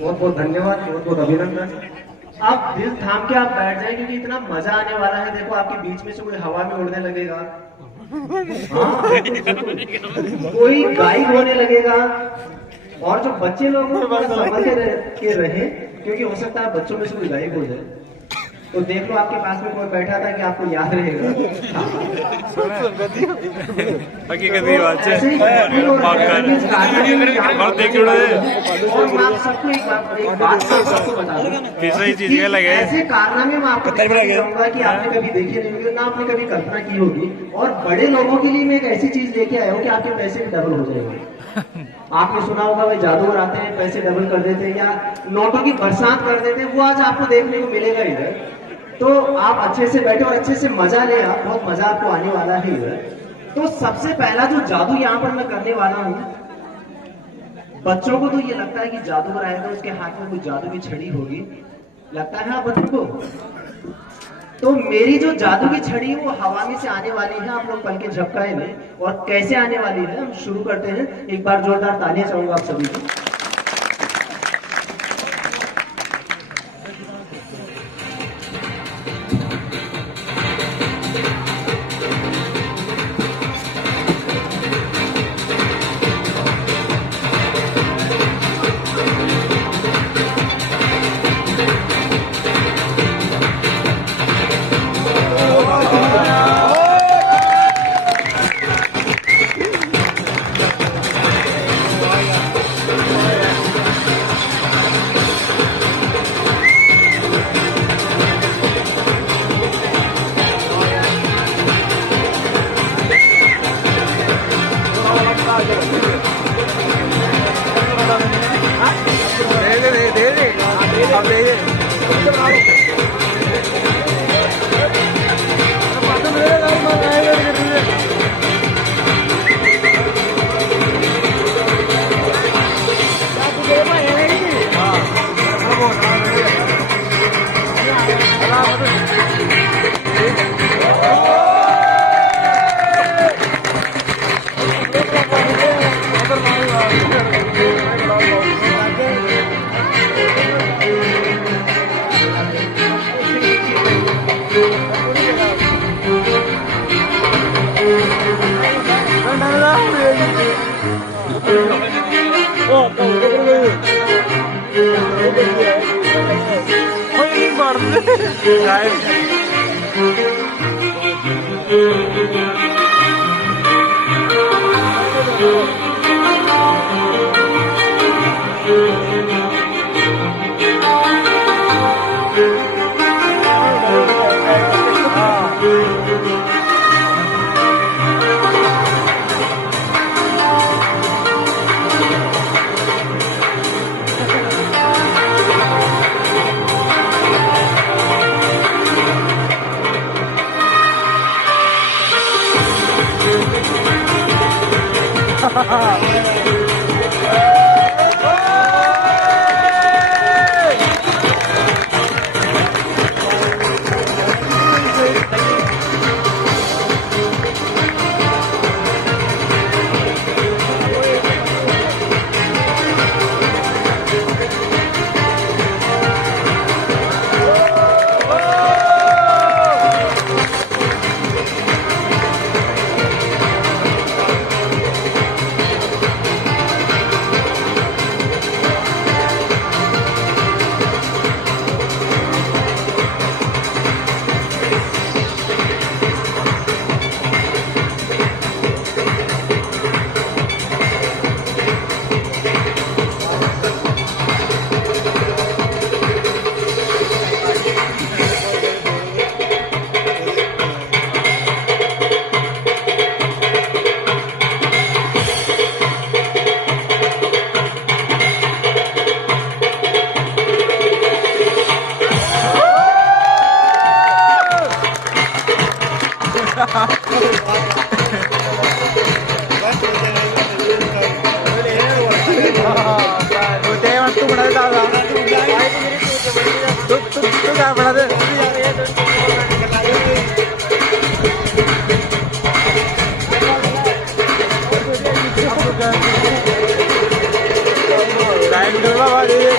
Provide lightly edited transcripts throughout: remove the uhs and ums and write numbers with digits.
बहुत बहुत धन्यवाद, बहुत बहुत अभिनंदन। आप दिल थाम के आप बैठ जाए क्योंकि इतना मजा आने वाला है। देखो आपके बीच में से कोई हवा में उड़ने लगेगा, हाँ कोई गायब होने लगेगा, और जो बच्चे लोग हैं थोड़ा संभल के रहे क्योंकि हो सकता है बच्चों में से कोई गायब हो जाए। तो देख लो आपके पास में कोई बैठा था कि आपको याद रहेगा। हकीकत की बात है। तीसरी चीज ये लगे ऐसे कारनामे में आपको बताऊंगा कि आपने कभी देखे नहीं होंगे, ना आपने कभी कल्पना की होगी। और बड़े लोगों के लिए मैं एक ऐसी चीज लेके आया हूँ कि आपके पैसे भी डबल हो जाएंगे। आपने सुना होगा भाई जादूगर आते हैं पैसे डबल कर देते हैं या नोटों की बरसात कर देते हैं, वो आज आपको देखने को मिलेगा इधर। तो आप अच्छे से बैठे और अच्छे से मजा ले, आप बहुत मजा आपको आने वाला है इधर। तो सबसे पहला जो जादू यहाँ पर मैं करने वाला हूँ, बच्चों को तो ये लगता है कि जादूगर आएगा उसके हाथ में कोई जादू की छड़ी होगी, लगता है आप बच्चों को। तो मेरी जो जादू की छड़ी है वो हवा में से आने वाली है, आप लोग पल के झपकाए में। और कैसे आने वाली है हम शुरू करते हैं। एक बार जोरदार तालियां चाहूंगा आप सभी को।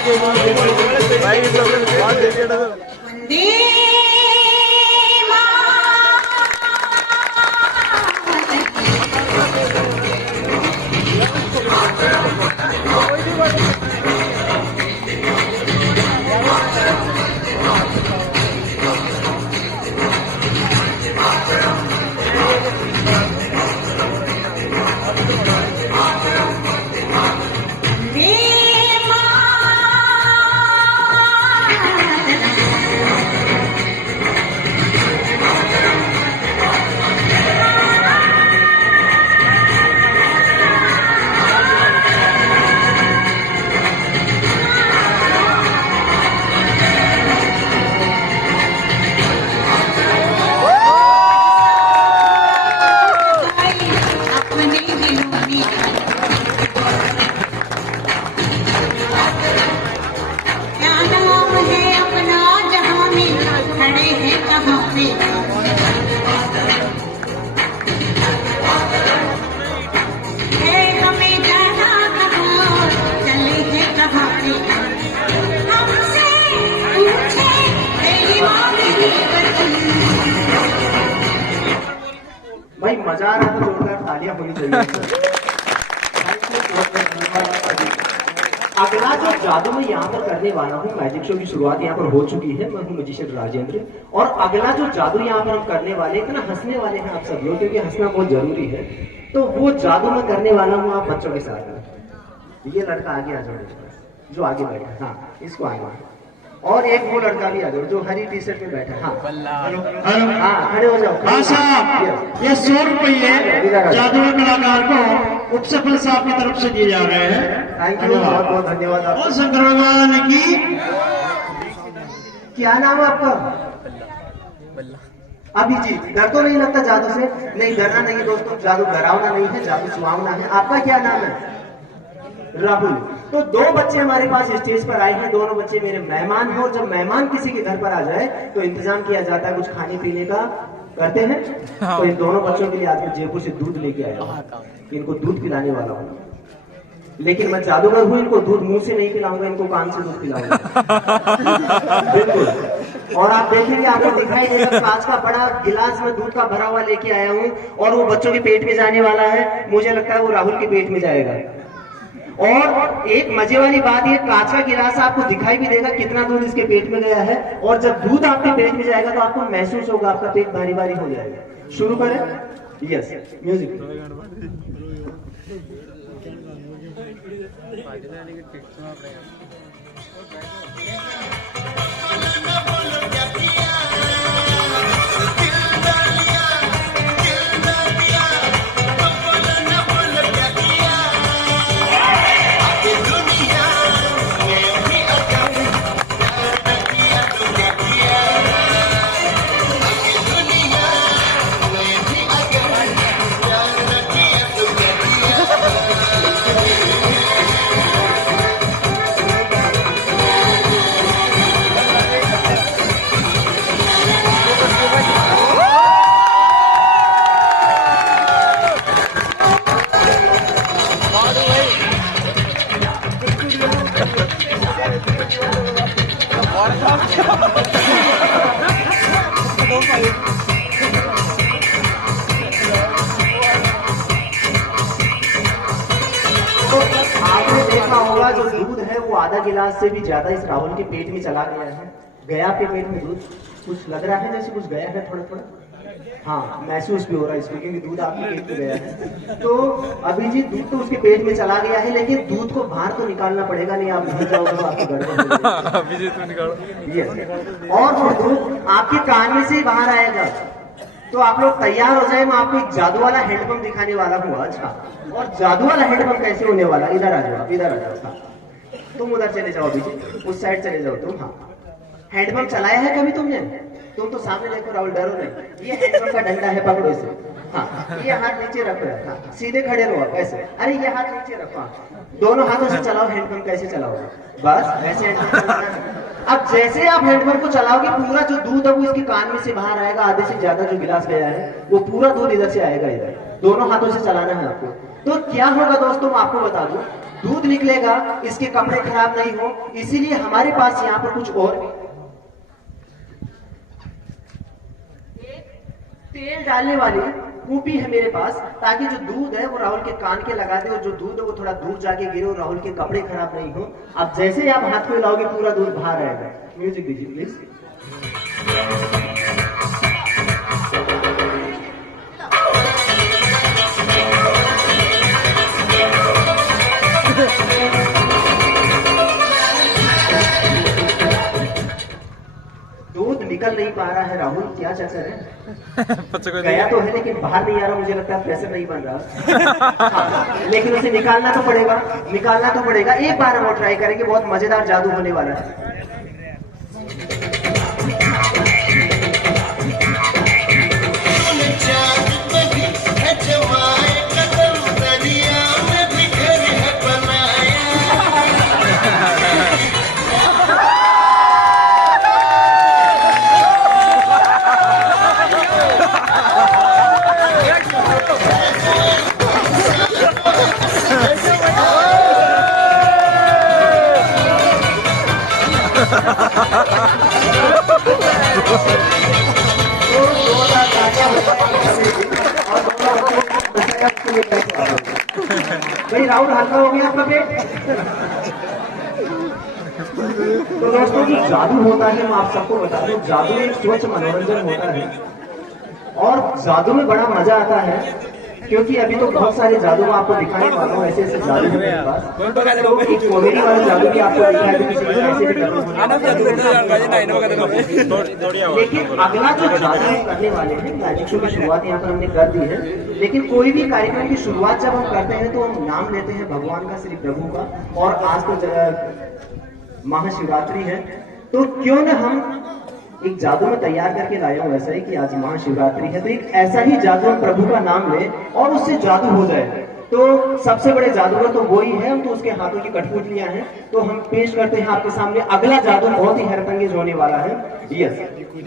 भाई बहुत देखिए ना तो वंदे भाई मजा आ रहा था, जोरदार तालियां होनी चाहिए। अगला जो जादू मैं यहाँ पर करने वाला हूँ, मैजिक शो की शुरुआत यहाँ पर हो चुकी है। मैं हूँ मैजिशियन राजेंद्र, और अगला जो जादू यहाँ पर हम करने वाले हैं ना, हंसने वाले हैं आप सब लोग, क्योंकि हंसना बहुत जरूरी है। तो वो जादू मैं करने वाला हूँ आप बच्चों के साथ। ये लड़का आगे आ जाओ, जो आगे बैठा है, हाँ इसको आगे, और एक वो लड़का भी आ जाओ जो हरी टी शर्ट में बैठा है। हाँ हाँ, खड़े हो जाओ। हाँ साहब, ये 100 रुपये जादूगर कलाकार को उपसफल साहब की तरफ से दिए जा रहे हैं। थैंक यू, बहुत बहुत धन्यवाद आपको। और शंकर भगवान की। क्या नाम है आपका? अभिजीत। डर तो नहीं लगता जादू से? नहीं, डरना नहीं दोस्तों, जादू डरावना नहीं है, जादू सुहावना है। आपका क्या नाम है? राहुल। तो दो बच्चे हमारे पास स्टेज पर आए हैं, दोनों बच्चे मेरे मेहमान हैं, और जब मेहमान किसी के घर पर आ जाए तो इंतजाम किया जाता है कुछ खाने पीने का, करते हैं। तो इन दोनों बच्चों के लिए आज मैं जयपुर से दूध लेके आया हूँ, इनको दूध पिलाने वाला हूँ। लेकिन मैं जादूगर हूँ, इनको दूध मुंह से नहीं पिलाऊंगा, इनको कान से दूध पिलाऊंगा। बिल्कुल। और आप देखेंगे, आपको दिखाई देगा, कांच का बड़ा गिलास में दूध का भरा हुआ लेके आया हूँ, और वो बच्चों के पेट में जाने वाला है। मुझे लगता है वो राहुल के पेट में जाएगा। और एक मजे वाली बात, ये कांच का गिलास आपको दिखाई भी देगा कितना दूध इसके पेट में गया है, और जब दूध आपके पेट में जाएगा तो आपको महसूस होगा आपका पेट भारी भारी हो जाएगा। शुरू करें? Yes, music. जो दूध है वो आधा गिलास से भी ज्यादा इस राहुल के पेट में चला गया है। गया आपके पेट में दूध? कुछ लग रहा है जैसे कुछ गया है थोड़ा थोड़ा? हाँ, महसूस भी हो रहा है इसको, क्योंकि दूध आपके पेट में गया है। तो अभिजीत, दूध तो उसके पेट में चला गया है, लेकिन दूध को बाहर तो निकालना पड़ेगा, नहीं आप नहीं जाओगे तो आपको गड़बड़। अभिजीत को निकालो। यस। और फिर दूध आपके कान में से ही बाहर आएगा। तो आप लोग तैयार हो जाए, मैं आपको एक जादू वाला हैंडपंप दिखाने वाला हूँ आज। हाँ, और जादू वाला हैंडपंप कैसे होने वाला, इधर आ जाओ, इधर आ जाओ। तुम उधर चले जाओ अभिजीत, उस साइड चले जाओ तुम। हाँ, हैंडपंप चलाया है कभी तुमने? तुम तो सामने देखो राहुल, डरो नहीं। ये हैंडपंप का डंडा है, पकड़ो इसे। हाँ, ये हाथ नीचे रखो। हाँ, सीधे खड़े रहो आप ऐसे। अरे ये हाथ नीचे रखो, दोनों हाथों से चलाओ हैंडपंप। कैसे चलाओगे? बस ऐसे हैंडपंप चलाना है। अब जैसे आप हैंडपंप को चलाओगे, पूरा जो दूध है वो इसके कान में से बाहर आएगा। आधे से ज्यादा जो गिलास गया है वो पूरा दूध इधर से आएगा, इधर। दोनों हाथों से चलाना है आपको। तो क्या होगा दोस्तों, मैं आपको बता दूं, दूध निकलेगा, इसके कपड़े खराब नहीं हो, इसीलिए हमारे पास यहाँ पर कुछ और तेल डालने वाली कूपी है मेरे पास, ताकि जो दूध है वो राहुल के कान के लगा दे और जो दूध है वो थोड़ा दूर जाके गिरे और राहुल के कपड़े खराब नहीं हो। अब जैसे ही आप हाथ को हिलाओगे पूरा दूध बाहर आएगा। म्यूजिक दीजिए प्लीज। दूध निकल नहीं पा रहा है राहुल, क्या चक्कर है? गया तो है लेकिन बाहर नहीं आ रहा, मुझे लगता है प्रेशर नहीं बन रहा। हाँ, लेकिन उसे निकालना तो पड़ेगा, निकालना तो पड़ेगा। एक बार हम वो ट्राई करेंगे, बहुत मजेदार जादू होने वाला है। भाई राहुल हल्का हो गया आपका पेट। तो दोस्तों जो जादू होता है, मैं आप सबको बता दूं, जादू एक स्वच्छ मनोरंजन होता है और जादू में बड़ा मजा आता है, क्योंकि अभी तो बहुत सारे जादू मैं आपको दिखाने वाला हूँ। ऐसे ऐसे जादू है मेरे पास। तो एक कॉमेडी वाला जादू भी आपको दिखाया है, किसी को ऐसे भी लेकिन अगला जो जादू हम करने वाले हैं, मैजिक शो की शुरुआत यहाँ पर हमने कर दी है, लेकिन कोई भी कार्यक्रम की शुरुआत जब हम करते हैं तो हम नाम लेते हैं भगवान का, श्री प्रभु का। और आज तो महाशिवरात्रि है, तो क्यों न हम एक जादू में तैयार करके लाया हूं ऐसा ही कि आज महाशिवरात्रि है, तो एक ऐसा ही जादू हम प्रभु का नाम ले और उससे जादू हो जाए। तो सबसे बड़े जादूगर तो वो ही है, हम तो उसके हाथों की कठपुतलियां हैं। तो हम पेश करते हैं आपके सामने अगला जादू, बहुत ही हैरतअंगेज होने वाला है। यस,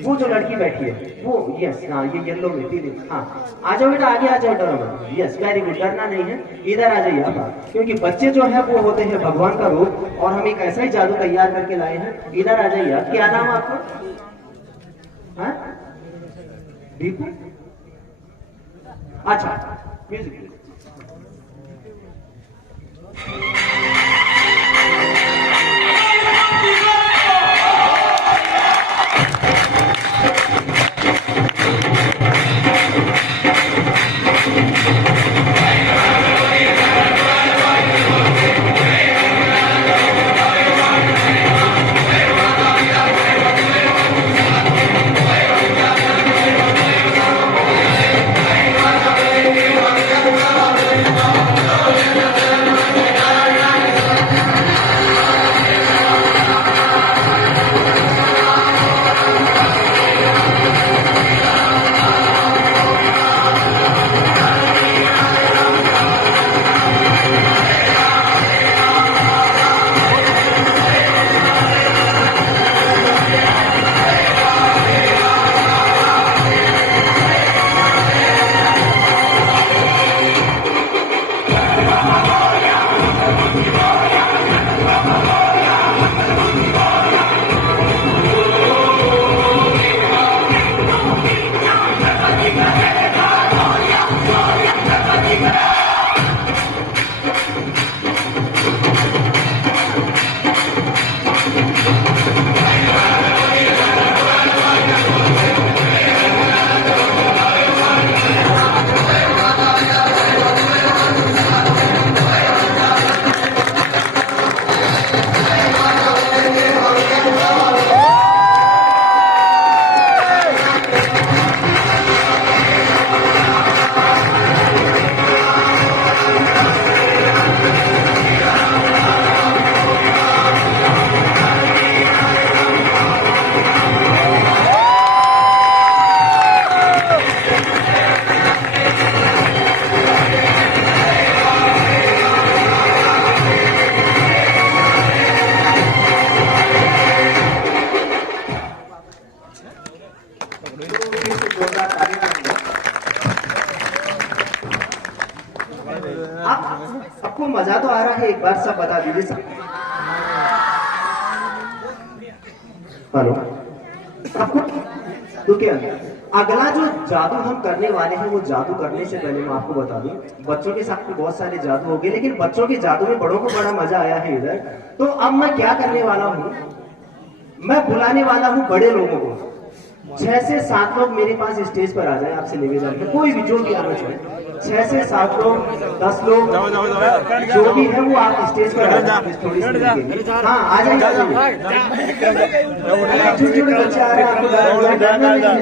वो जो लड़की बैठी है वो, यस, हाँ, ये येलो में पीली, हाँ, आ जाओ बेटा, आगे आ जाओ, डरो मत। यस, वेरी गुड, डरना नहीं है, इधर आ जाइए आप, क्योंकि बच्चे जो है वो होते हैं भगवान का रूप, और हम एक ऐसा ही जादू तैयार करके लाए हैं। इधर आ जाइए आप। क्या नाम है आपका? हाँ, दीपू। अच्छा, म्यूजिक। बताइए एक बार, सब बता दीजिए सब। हेलो, आपको तो क्या अगला जो जादू हम करने वाले हैं, वो जादू करने से पहले मैं आपको बता दूं, बच्चों के साथ तो बहुत सारे जादू हो गए, लेकिन बच्चों के जादू में बड़ों को बड़ा मजा आया है इधर। तो अब मैं क्या करने वाला हूँ, मैं बुलाने वाला हूँ बड़े लोगों को। 6 से 7 लोग मेरे पास स्टेज पर आ जाए, आपसे लेके जाएंगे, कोई भी जो भी आना चाहे। 6 से 7 लोग, 10 लोग, जो भी है वो आप स्टेज पर आ जाए थोड़ी सी देर के लिए। हाँ, आ जाइए। छोटे-छोटे बच्चे आ रहे हैं, आपको डरना नहीं है।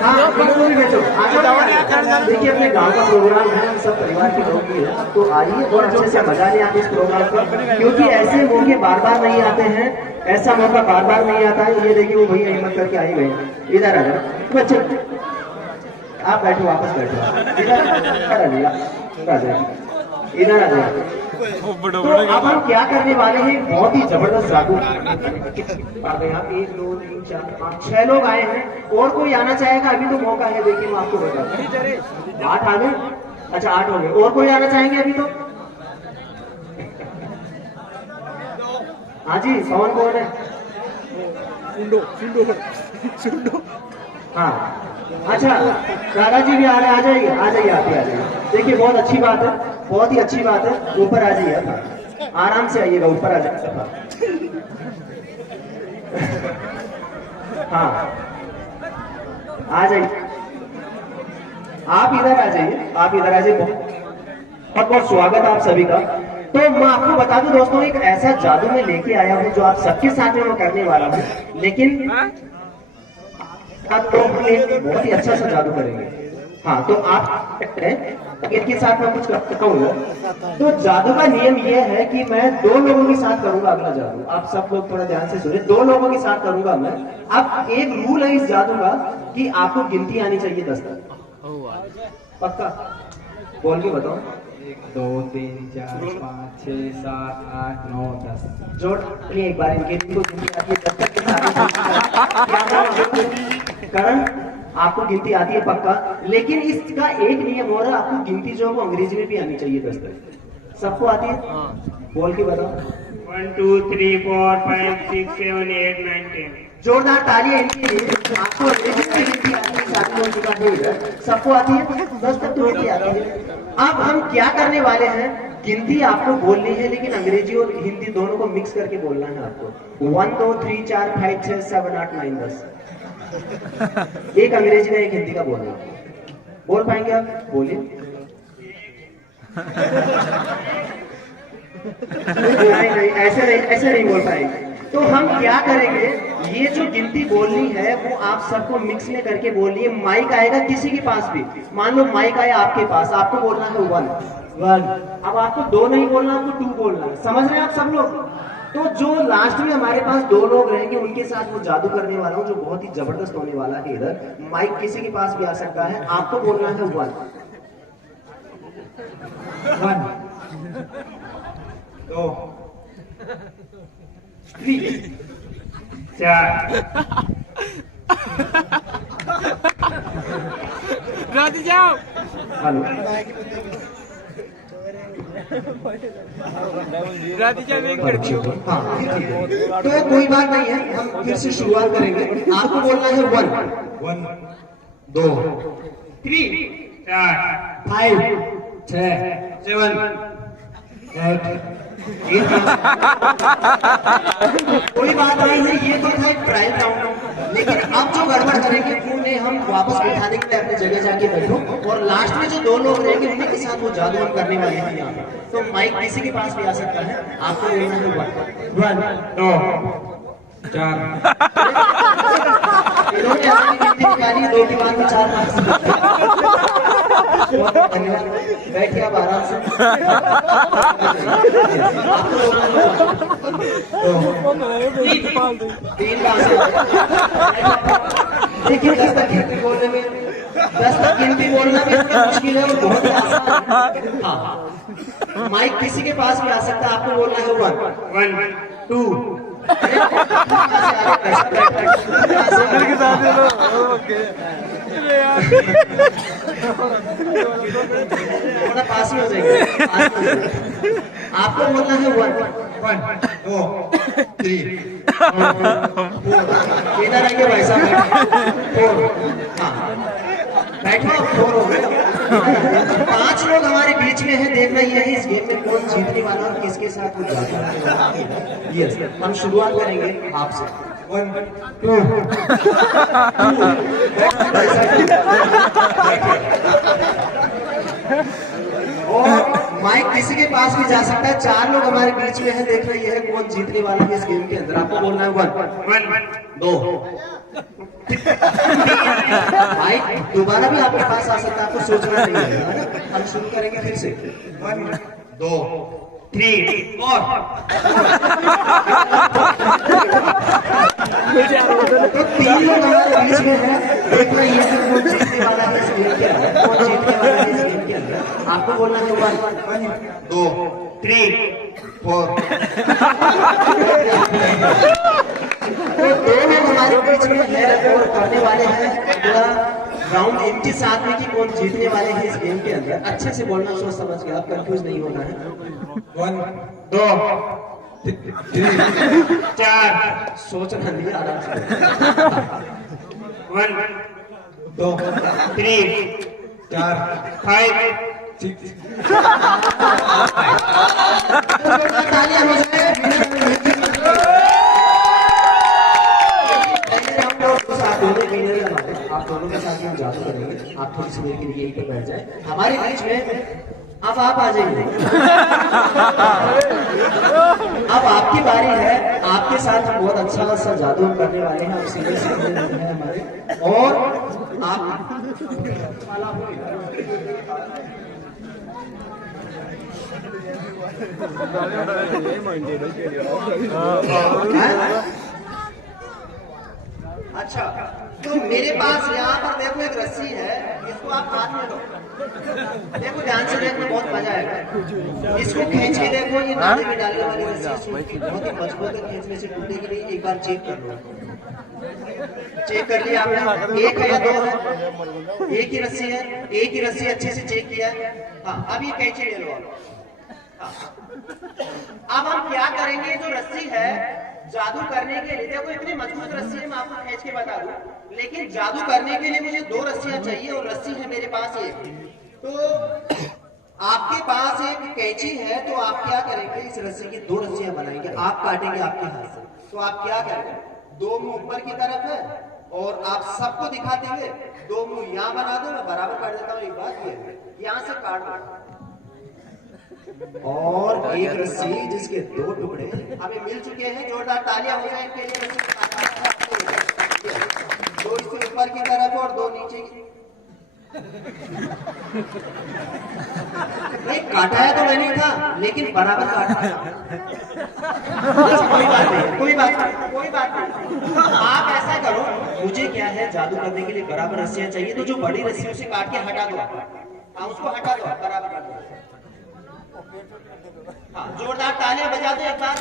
हाँ, बिल्कुल भी बैठो। देखिए, अपने गांव का प्रोग्राम है, हम सब परिवार के लोग भी हैं, तो आइए और अच्छे से मजा लें आप इस प्रोग्राम को, क्योंकि ऐसे मौके बार बार नहीं आते हैं, ऐसा मौका बार बार नहीं आता है। ये देखिए वो भैया हिम्मत करके आ ही गए। इधर आ जाओ बच्चे, आप बैठो, वापस बैठो, इधर आ जाइए, इधर आ जाइए। तो अब हम क्या करने वाले हैं, बहुत ही जबरदस्त जादू। आ गए आप, 1 2 3 4 5 6 लोग आए हैं, और कोई आना चाहेगा? अभी तो मौका है, देखिए मैं आपको बता दूं। 8 आ गए, अच्छा 8 हो गए, और कोई आना चाहेंगे अभी तो? हाँ जी, कौन है? सुंडो। हाँ, अच्छा दादाजी भी आ रहे हैं, आ जाइए आ जाइए, आप भी आ जाइए। देखिए बहुत अच्छी बात है, बहुत ही अच्छी बात है। ऊपर आ जाइए आप, आराम से आइएगा, ऊपर आ जाइए। हाँ, आ जाइए, आप इधर आ जाइए, आप इधर आ जाइए। बहुत बहुत स्वागत आप सभी का। तो मैं आपको बता दूं दोस्तों, एक ऐसा जादू मैं लेके आया हूं जो आप सबके साथ में मैं करने वाला हूं, लेकिन आप तो बहुत ही अच्छा सा जादू करेंगे। हाँ, तो आप इनके साथ मैं कुछ करता हूँ। तो जादू का नियम यह है कि मैं 2 लोगों के साथ करूंगा अगला जादू। आप सब लोग थोड़ा ध्यान से सुनिए, 2 लोगों के साथ करूंगा मैं। अब एक रूल है इस जादू का कि आपको गिनती आनी चाहिए 10 तक। पक्का बोल के बताओ। 1 2 3 4 5 6 7 8 9 10। जोड़ एक बार इनके को गिनती आती है 10 तक के साथ। करण, आपको गिनती आती है पक्का, लेकिन इसका एक नियम और है, आपको गिनती जो है वो अंग्रेजी में भी आनी चाहिए 10 तक। सबको आती है? बोल के बताओ। 1 2 3 4 5 6 7 8 9 10। जोरदार तालियां इनके लिए। आपको अंग्रेजी में गिनती आती है, साथ में चुका है इधर। सबको आती है? 10 तक तो गिनती आती है। अब हम क्या करने वाले हैं, गिनती आपको बोलनी है, लेकिन अंग्रेजी और हिंदी दोनों को मिक्स करके बोलना है आपको। 1 2 3 4 5 6 7 8 9 10। एक अंग्रेजी में एक हिंदी का बोलना। बोल पाएंगे आप? बोलिए। नहीं, ऐसे नहीं बोल पाएंगे। तो हम क्या करेंगे, ये जो गिनती बोलनी है वो आप सबको मिक्स में करके बोलनी है। माइक आएगा किसी के पास भी, मान लो माइक आया आपके पास, आपको बोलना है 1। अब आपको 2 नहीं बोलना, आपको 2 बोलना है। समझ रहे हैं आप सब लोग? तो जो लास्ट में हमारे पास 2 लोग रहेंगे, उनके साथ वो जादू करने वाला हूँ जो बहुत ही जबरदस्त होने वाला है। इधर माइक किसी के पास भी आ सकता है, आपको बोलना है 1 2 3 4। राधे जाओ। हेलो, राधे जाओ, एक कर दियो। हाँ, तो कोई बात नहीं है, हम फिर से शुरुआत करेंगे। आपको बोलना है 1 2 3 4 5 6 7 8। कोई बात नहीं है, ये तो था एक ट्रायल राउंड, लेकिन अब जो गड़बड़ करेंगे उन्हें हम वापस उठाने के लिए अपनी जगह जाके बैठो, और लास्ट में जो 2 लोग रहेंगे उन्हीं के साथ वो जादू हम करने वाले हैं यहाँ पे। तो माइक किसी के पास भी आ सकता है, आपको बोलना है 1 2 4। इन्होंने 2 की बात में 4 बहुत धन्यवाद। बैठिए आप आराम से। देखिए 10 तक गिनती बोलने में, 10 तक गिनती बोलना भी इतना मुश्किल है और बहुत ही आसान है। हाँ, माइक किसी के पास भी आ सकता है, आपको बोलना है 1 2। के साथ यार। थोड़ा पास में हो जाएगा, पास में हो जाएगा। आपको बोलना है 1 2 3 4। इधर आइए भाई साहब, 4। हाँ बैठो, अब 4 हो गए। 5 लोग हमारे बीच में हैं, देखना ये है इस गेम में कौन जीतने वाला और किसके साथ वो जाता है। यस, हम शुरुआत करेंगे आपसे। 1 2 और माइक किसी के पास भी जा सकता है। 4 लोग हमारे बीच में हैं, देखना ये है कौन जीतने वाला है इस गेम के अंदर। आपको बोलना है 1 2। माइक दोबारा भी आपके पास आ सकता है, आपको सोचना नहीं है। हम शुरू करेंगे फिर से। 1 2 3 और तो 3 लोग हमारे बीच में हैं, देखना ये है कौन जीतने वाला है इस गेम के अंदर, कौन जीतने वाला है इस गेम के अंदर। आपको बोलना है 1 2 3 4। तो 2 लोग हमारे बीच में है और करने वाले हैं अगला राउंड इनके साथ में कि कौन जीतने वाले हैं इस गेम के अंदर। अच्छे से बोलना, सोच समझ के, आप कंफ्यूज नहीं होना है। 1 2 3 4। सोचना नहीं, आराम से। 1 2 3 4 5 6। तालियां हो जाए। आप दोनों के साथ हम जादू करेंगे। आप थोड़ी सी देर के लिए यहीं पर बैठ जाए हमारे बीच में। अब आप आ जाइए, अब आपकी बारी है। आपके साथ हम बहुत अच्छा सा जादू करने वाले हैं। आप सीधे सीधे हैं हमारे, और आप अच्छा, तो मेरे पास यहाँ पर देखो एक रस्सी है, इसको आप हाथ में लो। देखो ध्यान से देखो, बहुत मजा आएगा। इसको खींच के देखो, ये नाले में डालने वाली रस्सी बहुत ही मजबूत है, खींचने से टूटने के लिए। एक बार चेक कर लो। चेक कर लिया आपने? 1 है या 2 है? एक ही रस्सी है, एक ही रस्सी अच्छे से चेक किया। हाँ, अब ये कैंची ले लो आप। अब हम क्या करेंगे, जो रस्सी है जादू करने के लिए, देखो इतनी मजबूत रस्सी है, मैं आपको खींच के बता दूं, लेकिन जादू करने के लिए मुझे 2 रस्सियां चाहिए और रस्सी है मेरे पास एक। तो आपके पास एक कैंची है, तो आप क्या करेंगे, इस रस्सी की 2 रस्सियां बनाएंगे, आप काटेंगे आपके हाथ से। तो आप क्या करेंगे, 2 मुंह ऊपर की तरफ है और आप सबको दिखाते हुए 2 मुंह यहाँ बना दो। मैं बराबर कर देता हूँ, एक बात ये यहाँ से काट दो, और एक रस्सी जिसके 2 टुकड़े हमें मिल चुके हैं। जोरदार तालियां हो जाए इनके लिए। 2 इससे ऊपर की तरफ और 2 नीचे की। नहीं काटा है तो मैंने था, लेकिन बराबर काटा है। कोई बात नहीं, कोई बात नहीं, कोई बात नहीं। आप ऐसा करो, मुझे क्या है, जादू करने के लिए बराबर रस्सियां चाहिए, तो जो बड़ी रस्सी उसे काट के हटा दो। हाँ, उसको हटा दो, बराबर कर दो। हाँ, जोरदार तालियां बजा दो एक बार।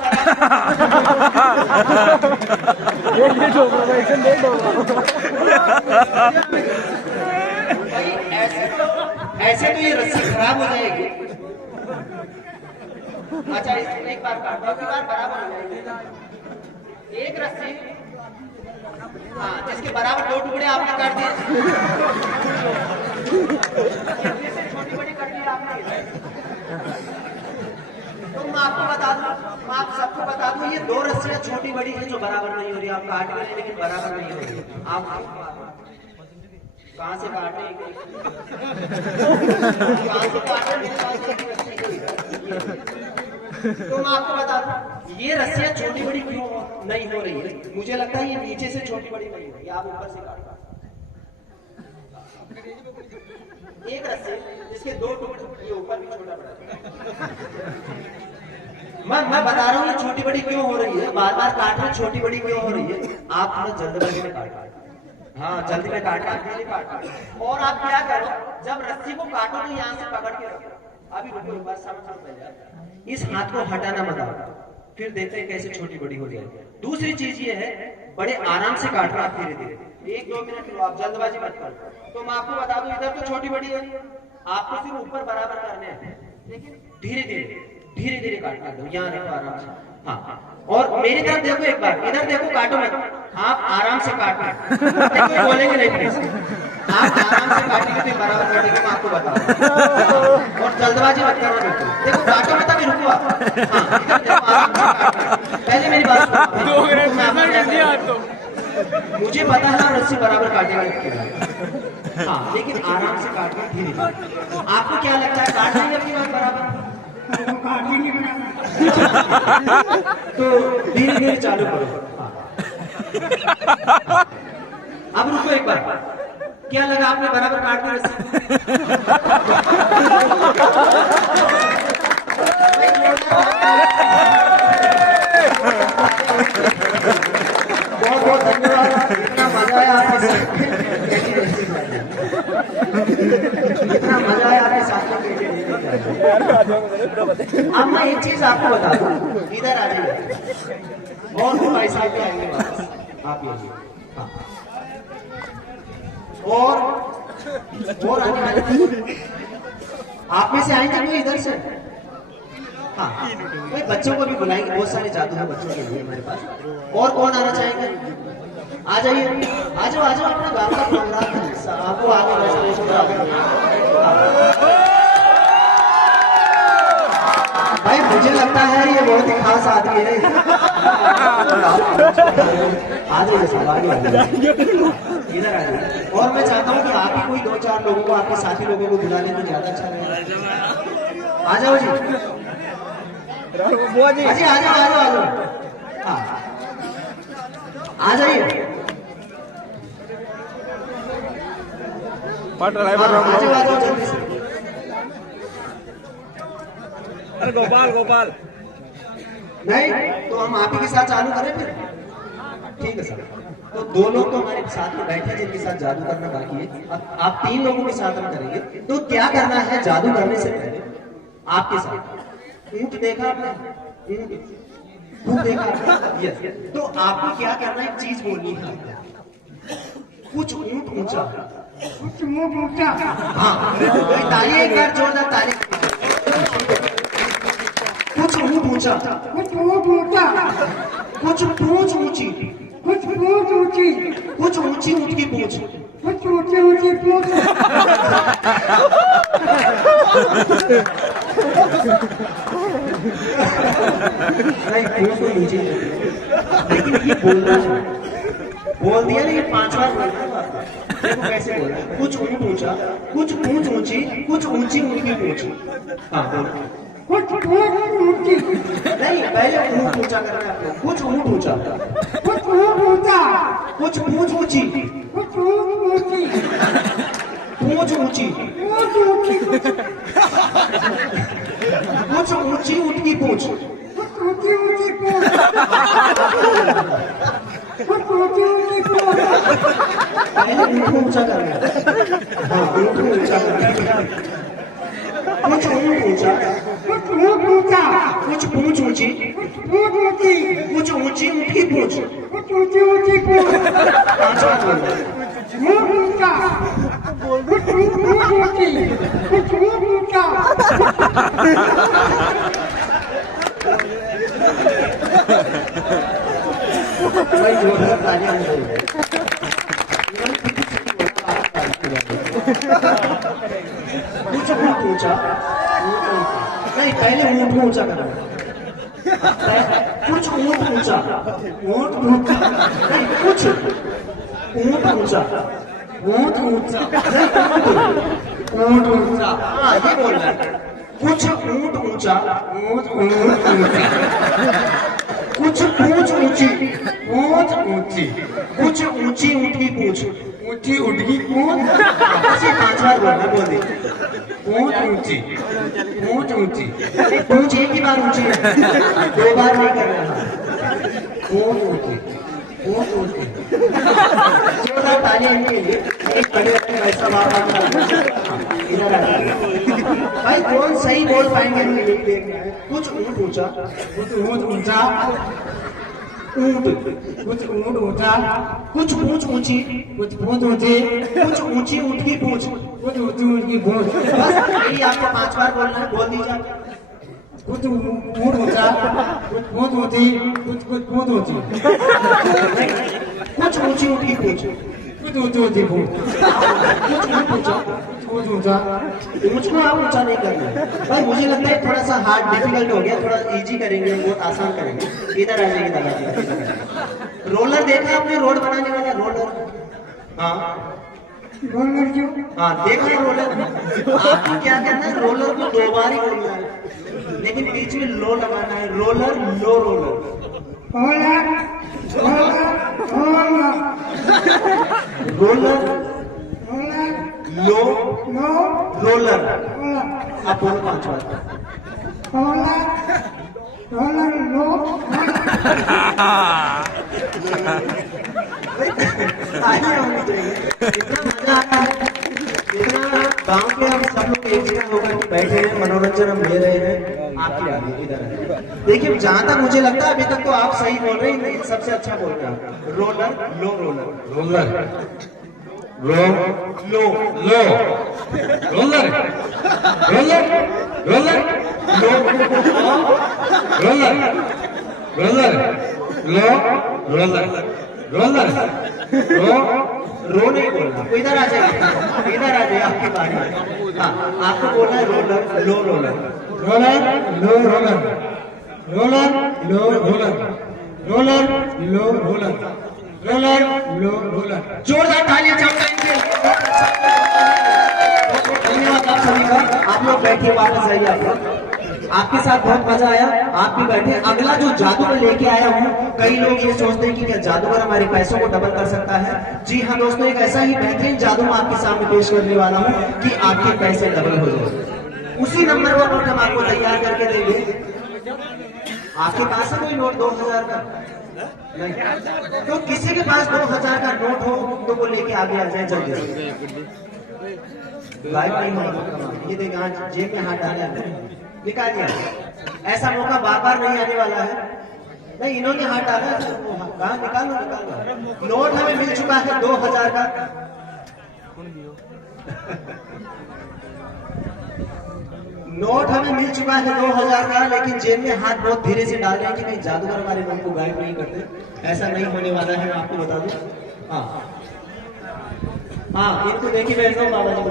ऐसे तो ये रस्सी खराब हो जाएगी। अच्छा, इसको एक बार काट दो, एक बार बराबर हो जाएगी। एक रस्सी, हाँ, जिसके बराबर 2 टुकड़े आपने काट दिए। छोटी बड़ी कर दी आपने। तो मैं आपको बता दूं, मैं आप सबको बता दूं, ये 2 रस्सियां छोटी बड़ी हैं जो बराबर नहीं हो रही। आप काट रहे हैं लेकिन बराबर नहीं हो रही। आप कहाँ से काट रहे हैं? कहाँ से काट रहे हैं? तो मैं आपको बता दूं, ये रस्सियां छोटी बड़ी क्यों नहीं हो रही है? मुझे लगता है ये नीचे से छोटी बड़ी नहीं हो रही, आप ऊपर से काट। एक रस्सी जिसके 2 टुकड़े, ये ऊपर भी छोटा बड़ा। मैं बता रहा हूँ ये छोटी बड़ी क्यों हो रही है, बार बार काट रहे, छोटी बड़ी क्यों हो रही है? आप थोड़ा जल्दबाजी में काट, हाँ जल्दी में काट। और आप क्या करो, जब रस्सी को काटो तो यहाँ से पकड़ के रखो। अभी रुको, एक बार समझ में जाए, इस हाथ को हटाना मत आओ। फिर देखते हैं कैसे छोटी बड़ी हो जाएगी। दूसरी चीज ये है, बड़े आराम से काटना आप धीरे धीरे, 1-2 मिनट लो, आप जल्दबाजी मत करो। तो मैं आपको बता दूं, इधर तो छोटी बड़ी है, आपको सिर्फ ऊपर बराबर करने हैं, लेकिन धीरे धीरे काटना दो। यहाँ देखो आराम से, हाँ। और मेरी तरफ देखो एक बार, इधर देखो, काटो मत, आप आराम से काटना, देखो बोलेंगे नहीं प्लीज, आप आराम से काटेंगे फिर बराबर काटेंगे, मैं आपको बताऊंगा। और जल्दबाजी मत करना बिल्कुल, देखो काटो मत, अभी रुको आप, हाँ इधर देखो आराम से काटना। पहले मेरी बात सुनो, मुझे पता है रस्सी बराबर काटेगा, हाँ लेकिन आराम से काटना धीरे धीरे। आपको क्या लगता है काट देंगे अपनी बात बराबर? तो धीरे धीरे चालू करो। अब रुको एक बार, क्या लगा आपने बराबर काट दी रस्सी? बहुत बहुत धन्यवाद, इतना मजा आया आपके साथ, इतना मजा आया आपके साथ में। अब मैं एक चीज आपको बता दूं, इधर आ जाइए, और भी भाई साहब आएंगे वापस, आप ये हाँ। और आने वाले आप में से आएंगे कोई इधर से, हाँ भाई बच्चों को भी बुलाएंगे, बहुत सारे जादू है बच्चों के लिए हमारे पास। और कौन आना चाहेंगे? आ जाइए, आ जाओ अपना गांव का प्रोग्राम है, आपको आगे भाई मुझे लगता है ये बहुत ही खास आदमी है। इधर आ जाइए, और मैं चाहता हूँ कि आप ही कोई 2-4 लोगों को, आपके साथी लोगों को बुला लें तो ज्यादा अच्छा रहेगा। आ जाओ जी, आ जाओ, हाँ आ जाइए, आ जाओ जल्दी से। अरे गोपाल नहीं तो हम आप ही के साथ चालू करें फिर, ठीक है सर। तो 2 लोग तो हमारे साथ में बैठे हैं जिनके साथ जादू करना बाकी है, अब आप 3 लोगों के साथ हम करेंगे। तो क्या करना है, जादू करने से पहले आपके साथ ऊंट देखा आपने, ऊंट देखा आपने, यस। तो आपको क्या करना है, एक चीज बोलनी है, कुछ ऊंट ऊंचा, कुछ ऊंट ऊंचा, हाँ ताली एक बार जोरदार ताली, कुछ ऊंट ऊंचा, कुछ ऊंट ऊंचा, कुछ पूंछ ऊंची, कुछ पूंछ ऊंची, कुछ ऊंची ऊंट की पूंछ, कुछ ऊंची पूंछ। नहीं पूंछ तो नीचे, लेकिन ये बोलना है, बोल दिया ना, ये 5 बार बोलना है। देखो कैसे बोलना है, कुछ ऊंट ऊंचा, कुछ पूंछ ऊंची, कुछ ऊंची ऊंट की पूंछ, हाँ बोलो। कुछ ऊंची नहीं, पहले ऊंट ऊंचा करना है आपको, कुछ ऊंट ऊंचा, कुछ ऊंट ऊंचा, कुछ पूंछ ऊंची, कुछ ऊंट ऊंची, पूंछ ऊंची, पूंछ ऊंची, कुछ ऊंची ऊंट की पूंछ, कुछ ऊंची ऊंची पूंछ, कुछ ऊंची ऊंची पूंछ। पहले ऊंट ऊंचा करना है, हाँ ऊंट ऊंचा करना है, कुछ ऊंट ऊंचा, कुछ ऊंट ऊंचा, कुछ पूंछ ऊंची, कुछ पूंछ ऊंची, कुछ ऊंची ऊंट की पूंछ, कुछ ऊंची ऊंची पूंछ। 5 बार बोलो, ऊंट ऊंचा, कुछ पूंछ ऊंची, कुछ ऊंट ऊंचा। भाई जोरदार तालियां बजाइए। कुछ ऊंट ऊंचा, नहीं पहले ऊंट ऊंचा करना, कुछ ऊंट ऊंचा, ऊंट ऊंचा, नहीं कुछ ऊंट ऊंचा, ऊंट ऊंचा, ऊंट ऊंचा, हाँ ये बोलना है, कुछ ऊंट ऊंचा, ऊंट ऊंचा, कुछ पूंछ ऊंची, पूंछ ऊंची, कुछ ऊंची ऊंट की पूंछ, ऊंची ऊंट की पूंछ। 5 बार बोलना, बोल दी, पूंछ ऊंची, पूंछ ऊंची, पूंछ एक ही बार ऊंची है, 2 बार नहीं करना, पूंछ ऊंची, पूंछ ऊंची। जोरदार ताली इनके लिए, एक बड़े ऐसा बात। इधर आ जाइए। भाई कौन सही बोल पाएंगे हमें यही देखना है। कुछ ऊंट ऊंचा, कुछ ऊंट ऊंचा, ऊंट, कुछ ऊंट ऊंचा, कुछ पूंछ ऊंची, कुछ पूंछ ऊंची, कुछ ऊंची ऊंट की पूंछ। कुछ ऊंची ऊंट की पूंछ, बस यही आपको 5 बार बोलना है, बोल दीजिए आप। कुछ ऊंट ऊंचा, कुछ पूंछ ऊंची, कुछ पूंछ ऊंची, कुछ ऊंची ऊंट की पूंछ, कुछ ऊंची ऊंची पूंछ, कुछ ऊंट ऊंचा, कुछ ऊंचा। मुझको आप ऊंचा नहीं करना है भाई। मुझे लगता है थोड़ा सा हार्ड डिफिकल्ट हो गया, थोड़ा इजी करेंगे, बहुत आसान करेंगे। इधर आ जाइए दादाजी। रोलर देखा आपने, रोड बनाने वाला रोलर? हाँ रोलर क्यों? हाँ देखा है रोलर। आपको क्या करना है, रोलर को 2 बार ही बोलना है, लेकिन बीच में लो लगाना है। रोलर, लो roller, roller, roller, roller, roller, roller, लो लो, रोलर। रोलर, आप बोलो 5 बार। रोलर, रोलर, लो, आइए होनी चाहिए। इतना मजा आता है, इतना गाँव के हम सब लोग एक जगह होकर बैठे हैं, मनोरंजन हम ले रहे हैं। आपकी आगे इधर है। देखिए जहां तक मुझे लगता है अभी तक तो आप सही बोल रहे हैं, सबसे अच्छा बोल रहे हैं। रोलर, लो रोलर, रोलर, लो, लो, लो, रोलर, रोलर, रोलर, लो, रोलर, रोलर, लो, रोलर, रोलर, लो, रो नहीं बोलना। इधर आ जाइए, इधर आ जाइए, आपकी बारी है। हाँ आपको बोलना है रोलर, लो रोलर, रोलर, लो, रोलर, रोलर, लो, रोलर, रोलर, लो, रोलर, रोलर, लो, रोलर। जोरदार तालियां चमकाएंगे। धन्यवाद आप सभी का। आप लोग बैठिए, वापस आइए। आप लोग, आपके साथ बहुत मजा आया, आप भी बैठे। अगला जो जादू मैं लेके आया हूँ, कई लोग ये सोचते हैं कि क्या जादूगर हमारे पैसों को डबल कर सकता है। जी हाँ दोस्तों, एक ऐसा ही बेहतरीन जादू मैं आपके सामने पेश करने वाला हूँ कि आपके पैसे डबल हो जाए। उसी नंबर का नोट हम आपको तैयार करके देंगे। आपके पास है कोई नोट 2000 का? नहीं, तो किसी के पास 2000 का नोट हो तो वो लेके आगे आ जाए जल्दी से। लाइव नहीं होगा। ये देख हाँ, जेब में हाथ डाला है, निकाल दिया। ऐसा मौका बार बार नहीं आने वाला है। नहीं, इन्होंने हाथ डाला है, कहाँ निकालो निकालो। नोट हमें मिल चुका है 2000 का। नोट हमें मिल चुका है 2000 का, लेकिन जेब में हाथ बहुत धीरे से डाल रहे हैं कि नहीं जादूगर हमारे नोट को गायब नहीं करते। ऐसा नहीं होने वाला है, मैं आपको बता दूं। हाँ हाँ, इनको देखिए बैठ जाओ बाबा जी को।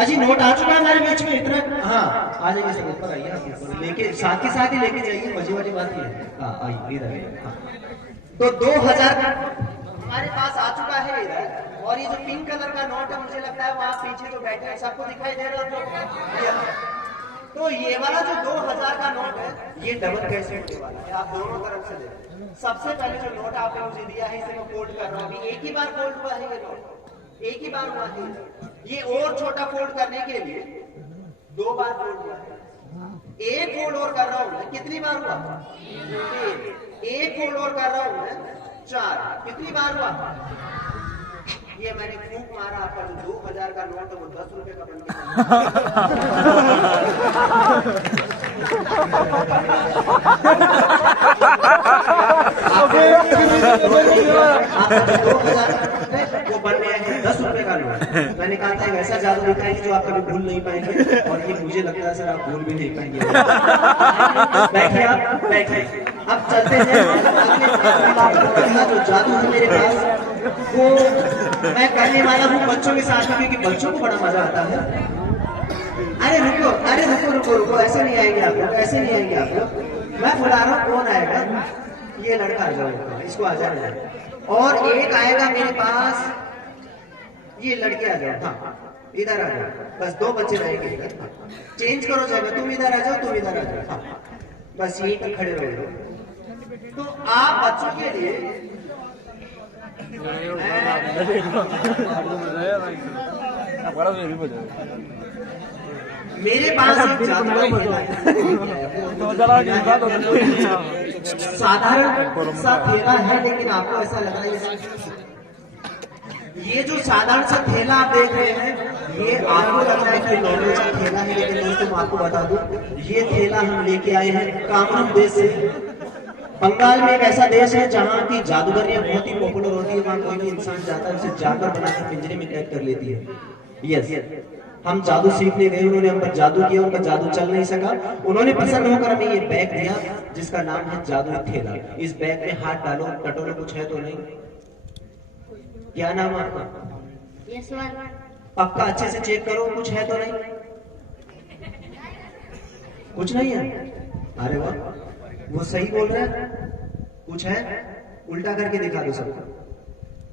अजी नोट आ चुका है हमारे बीच में इतना। हाँ आ जाइए सर, ऊपर आइए आप, ऊपर लेके साथ ही लेके जाइए, मजे वाली बात ये है। हाँ आइए इधर आइए। हाँ। तो 2000 हमारे पास आ चुका है इधर। और ये जो पिंक कलर का नोट है, मुझे लगता है वहाँ पीछे जो बैठे हैं सबको दिखाई दे रहा है। तो ये वाला जो 2000 का नोट है, ये डबल कैसे होने वाला है, आप दोनों तरफ से देखें। सबसे पहले जो नोट आपने मुझे दिया है, इसे मैं फोल्ड कर रहा हूँ। एक ही बार फोल्ड हुआ है ये नोट, एक ही बार हुआ है। ये और छोटा फोल्ड करने के लिए 2 बार फोल्ड हुआ है। एक फोल्ड और कर रहा हूं मैं, कितनी बार हुआ? 3। एक फोल्ड और कर रहा हूं मैं, 4। कितनी बार हुआ? ये मैंने फूंक मारा, आपका जो 2000 का नोट है वो 10 रुपए का बन वो बन गया है 10 रुपए का नोट। मैंने कहा था ऐसा जादू दिखाएंगे जो आप कभी भूल नहीं पाएंगे, और ये मुझे लगता है सर आप भूल भी नहीं पाएंगे। बैठिए आप, बैठिए। अब चलते हैं अगले जो जादू है मेरे पास, वो मैं करने वाला हूँ बच्चों के साथ में, क्योंकि बच्चों को बड़ा मजा आता है। अरे रुको, अरे रुको रुको रुको, ऐसे नहीं आएंगे आप लोग, ऐसे नहीं आएंगे आप लोग। मैं बुला रहा हूँ, कौन आएगा? ये लड़का आ जाओ, इसको आ जाए। और एक आएगा मेरे पास, ये लड़के आ जाओ। हाँ इधर आ जाओ, बस 2 बच्चे रहेंगे इधर। चेंज करो जगह, तुम इधर आ जाओ, तुम इधर आ जाओ। हाँ बस यहीं तक खड़े रहो। तो आप बच्चों के लिए मेरे पास एक जादू साधारण सा थैला है, लेकिन आपको ऐसा लग रहा है ये जो साधारण सा थैला आप देख रहे हैं, ये आपको लग रहा है कि नॉर्मल सा थैला है, लेकिन दोस्तों मैं आपको बता दूं, ये थैला हम लेके आए हैं कामरूप देश से। बंगाल में एक ऐसा देश है जहाँ की जादूगरियां बहुत ही पॉपुलर होती है। वहाँ कोई भी इंसान जाता है, उसे जाकर बनाकर पिंजरे में कैद कर लेती है। यस, हम जादू सीखने गए, उन्होंने हम पर जादू किया, उनका जादू चल नहीं सका। उन्होंने पसंद होकर हमें ये बैग दिया जिसका नाम है जादू थैला। इस बैग में हाथ डालो, टटोलो, कुछ है तो नहीं? क्या नाम है आपका? पक्का अच्छे से चेक करो, कुछ है तो नहीं? कुछ नहीं है? अरे वाह, वो सही बोल रहे हैं। कुछ है? उल्टा करके दिखा दो सबको।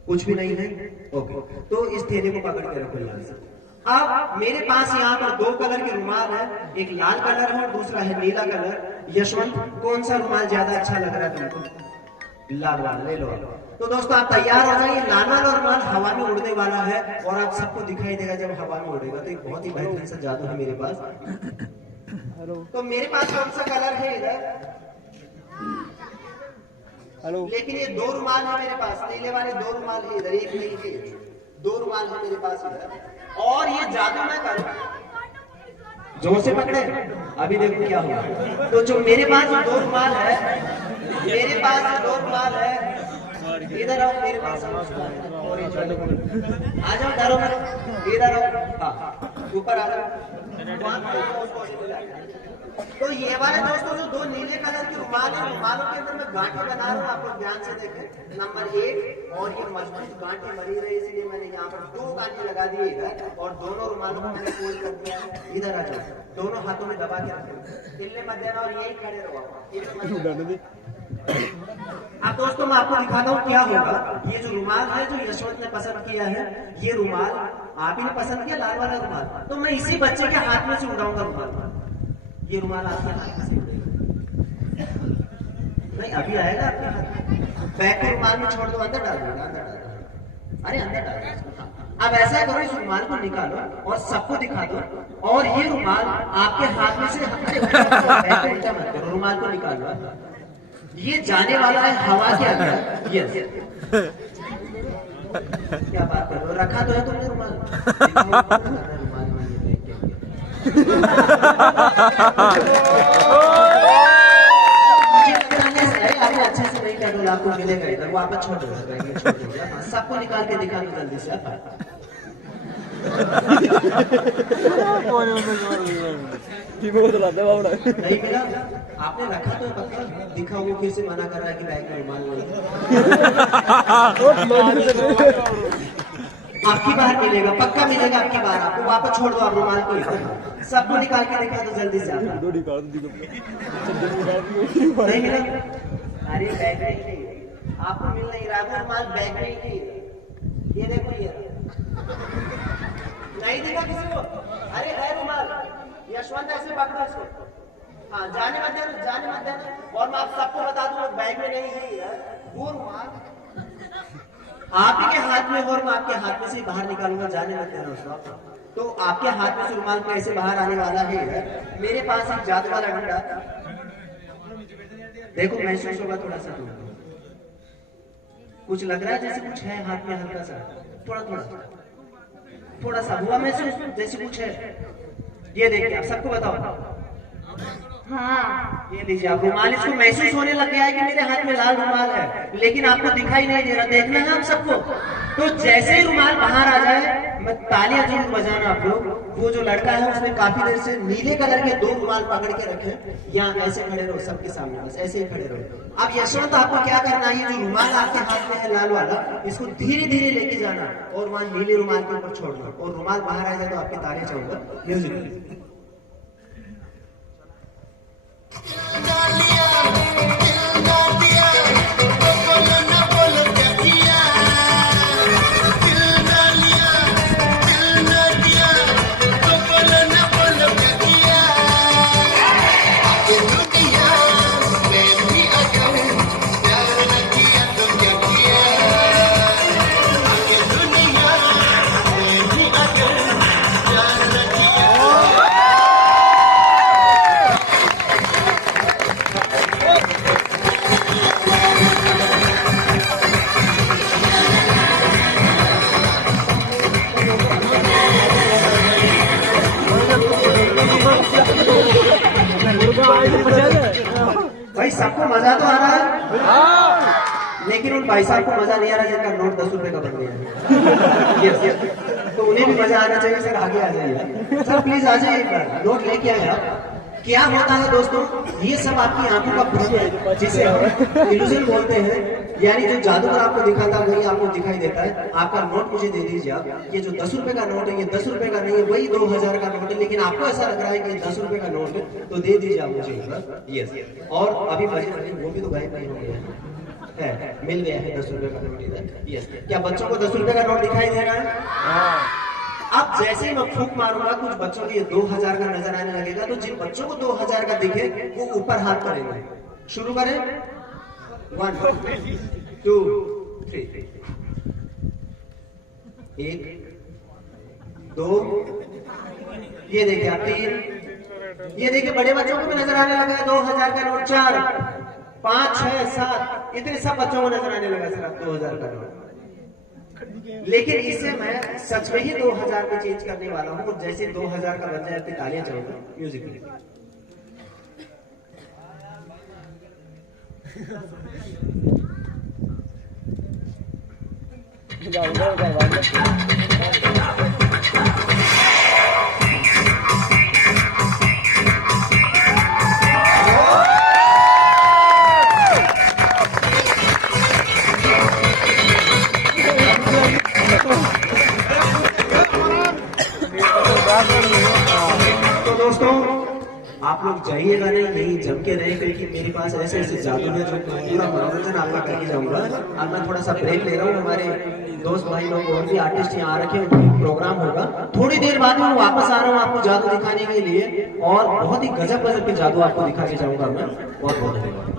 कुछ भी नहीं है? ओके, तो इस थैले को पकड़ के रखो यहाँ से। अब मेरे पास यहाँ पर दो कलर के रुमाल है, एक लाल कलर है और दूसरा है नीला कलर। यशवंत, कौन सा रुमाल ज्यादा अच्छा लग रहा है तुमको? लाल वाला ले लो। तो दोस्तों आप तैयार हो जाइए। लाल वाला रुमाल हवा में उड़ने वाला है और आप सबको दिखाई देगा जब हवा में उड़ेगा। तो एक बहुत ही बेहतरीन सा जादू है मेरे पास। तो मेरे पास कौन सा कलर है इधर? लेकिन ये दो रुमाल है मेरे पास, नीले वाले दो रुमाल है इधर, एक नहीं है, दो रुमाल है मेरे पास इधर। और ये जादू मैं करूं, जोर से पकड़े, अभी देखो क्या हुआ। तो जो मेरे पास जो दो रुमाल है, मेरे पास जो दो रुमाल है, इधर आओ मेरे पास, आ जाओ, डरो मत, इधर आओ, हाँ ऊपर आ जाओ। तो ये वाले दोस्तों जो दो नीले कलर के रुमाल है, रुमालों के अंदर मैं गांठें बना रहा हूँ, आप लोग ध्यान से देखें। नंबर 1, और ये मजबूत गांठें मरी रही, इसलिए मैंने यहाँ पर 2 गांठें लगा दी इधर, और दोनों रुमालों को मैंने फोल्ड कर दिया। इधर आ जाओ, दोनों हाथों में दबा के रखो, हिलने मत देना और यही खड़े रहो। अब दोस्तों मैं आपको दिखाता हूँ क्या होगा। ये जो रुमाल है जो यशवंत ने पसंद किया है, ये रुमाल आप ही ने पसंद किया, लाल वाला रुमाल, तो मैं इसी बच्चे के हाथ में से उड़ाऊंगा रुमाल। ये रुमाल आपके हाथ में से नहीं, अभी आएगा आपके हाथ में। बैग के रुमाल में छोड़ दो, अंदर डाल दो, अंदर डाल दो, अरे अंदर डाल दो। अब ऐसा करो, इस रुमाल को निकालो और सबको दिखा दो, और ये रुमाल आपके हाथ में से उल्टा मत करो, रुमाल को निकालो। ये जाने वाला है हवा के अंदर। यस, क्या बात कर रहे हो, रखा तो है तुमने रुमाल? अच्छे से नहीं कर दो, आपको मिलेगा इधर, वापस छोड़ दो, सबको निकाल के दिखा दो जल्दी से। नहीं मिला, आपने रखा तो पक्का, दिखा, वो फिर से मना कर रहा है कि बैग में रुमाल नहीं। आपकी बार मिलेगा, पक्का मिलेगा आपकी बार, आपको वापस छोड़ दो, आप रुमाल को सबको निकाल के दिखा दो जल्दी से। नहीं मिला, अरे बैग में ही आपको मिल नहीं रहा, रुमाल बैग में ही। ये देखो, ये नहीं दिखा किसी को? अरे है रुमाल, यशवंत ऐसे पकड़ो इसको, हाँ जाने मत देना, जाने मत देना। और मैं आप सबको बता दूं बैग में नहीं है यार, वो रुमाल आप ही के हाथ में, और मैं आपके हाथ में से बाहर निकालूंगा, जाने मत देना उसको। तो आपके हाथ में से रुमाल कैसे बाहर आने वाला है? मेरे पास एक जादू वाला डंडा, देखो महसूस होगा थोड़ा सा, कुछ लग रहा है जैसे कुछ है हाथ में, हल्का सा, थोड़ा सा हुआ महसूस जैसे कुछ है। ये देखिए, आप सबको बताओ। हाँ, ये लीजिए आप रुमाल, इसको महसूस होने लग गया है कि मेरे हाथ में लाल रुमाल है, लेकिन आपको दिखाई नहीं दे रहा, देखना है आप सबको। तो जैसे ही रुमाल बाहर आ जाए, मैं तालियां जरूर बजाना आप लोग। वो जो लड़का है उसने काफी देर से नीले कलर के 2 रुमाल पकड़ के रखे, यहाँ ऐसे खड़े रहो सबके सामने, बस ऐसे ही खड़े रहो। अब यशवंत आपको क्या करना है, जो रुमाल आपके हाथ में है लाल वाला, इसको धीरे धीरे लेके जाना और वहां नीले रुमाल के ऊपर छोड़ना, और रुमाल बाहर आ जाए तो आपके तालियां चाहूंगा। म्यूजिक। सबको मजा तो आ रहा है, लेकिन उन भाई साहब को मजा नहीं आ रहा जिनका नोट 10 रुपए का बन गया है। यस, तो उन्हें भी मजा आना चाहिए। सर आगे आ जाइए सर, प्लीज आ जाइए एक बार, नोट लेके आए आप। क्या होता है दोस्तों, ये सब आपकी आंखों का भ्रम है, जिसे हम इल्यूजन बोलते हैं। यानी जो जादूगर आपको दिखाता है वही आपको दिखाई देता है। आपका नोट मुझे दे दीजिए आप। ये जो 10 रुपए का नोट है, ये 10 रुपए का नहीं है, वही 2000 का नोट है, लेकिन आपको ऐसा लग रहा है कि ये 10 रुपए का नोट है, तो दे दीजिए आप मुझे। यस, और अभी वो भी तो गायब नहीं हो गया है, मिल गया है 10 रुपए का नोट इधर। यस, क्या बच्चों को 10 रुपए का नोट दिखाई दे रहा है? अब जैसे ही मैं फूंक मारूंगा, कुछ बच्चों के 2000 का नजर आने लगेगा, तो जिन बच्चों को 2000 का दिखे वो ऊपर हाथ करेंगे। शुरू करें, 1 2 3, 1 2, ये देखिए आप 3, ये देखिए बड़े बच्चों को भी नजर आने लगा 2000 का नोट, 4 5 6 7, इतने सब बच्चों को नजर आने लगा सर 2000 का नोट। लेकिन इसे मैं सच में ही 2000 में चेंज करने वाला हूं। जैसे 2000 का बन जाए अपनी तालियां चाहूंगा। म्यूजिक तो दोस्तों, आप लोग जाइएगा नहीं, यही जम के रहे, क्योंकि मेरे पास ऐसे ऐसे जादू है जो पूरा मनोरंजन आपका करके जाऊंगा। अब मैं थोड़ा सा ब्रेक ले रहा हूँ। हमारे दोस्त भाई लोग और भी आर्टिस्ट यहाँ आ रखे हैं, उनका प्रोग्राम होगा थोड़ी देर बाद में। वापस आ रहा हूँ आपको जादू दिखाने के लिए, और बहुत ही गजब गजब के जादू आपको दिखा के जाऊंगा मैं। बहुत बहुत धन्यवाद।